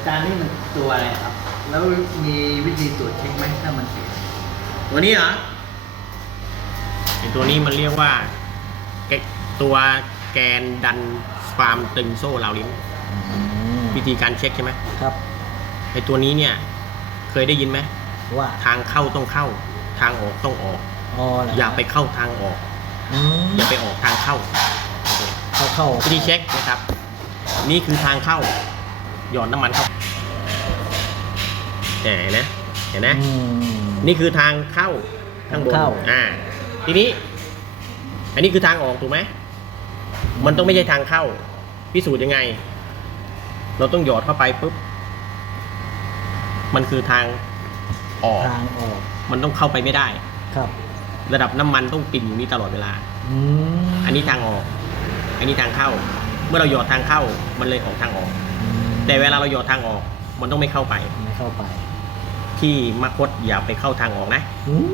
อาจารย์นี่มันตัวอะไรครับ แล้วมีวิธีตรวจเช็คไหมถ้ามันเสียตัวนี้เหรอไอตัวนี้มันเรียกว่าแกตัวแกนดันความตึงโซ่ราวลิ้น วิธีการเช็คใช่ไหมครับไอตัวนี้เนี่ย เคยได้ยินไหมว่าทางเข้าต้องเข้า ทางออกต้องออกอ๋อเหรอย่าไปเข้าทางออก อืมอย่าไปออกทางเข้า เข้าเข้าวิธีเช็คนะครับ นี่คือทางเข้า หยอดน้ำมันเข้าเห็นไหมเห็นไหมอืม นี่คือทางเข้าข้างบนทางเข้า อ่า ทีนี้ อันนี้คือทางออกถูกไหม มันต้องไม่ใช่ทางเข้า พิสูจน์ยังไง เราต้องหยอดเข้าไปปุ๊บ มันคือทางออก ทางออกมันต้องเข้าไปไม่ได้ ครับระดับน้ำมันต้องปิ่นอยู่นี่ตลอดเวลา อืมอันนี้ทางออก อันนี้ทางเข้า เมื่อเราหยอดทางเข้า มันเลยออกทางออก อืม แต่เวลาเราหยอดทางออก มันต้องไม่เข้าไป ไม่เข้าไป ที่มะคดอย่าไปเข้าทางออกนะอืม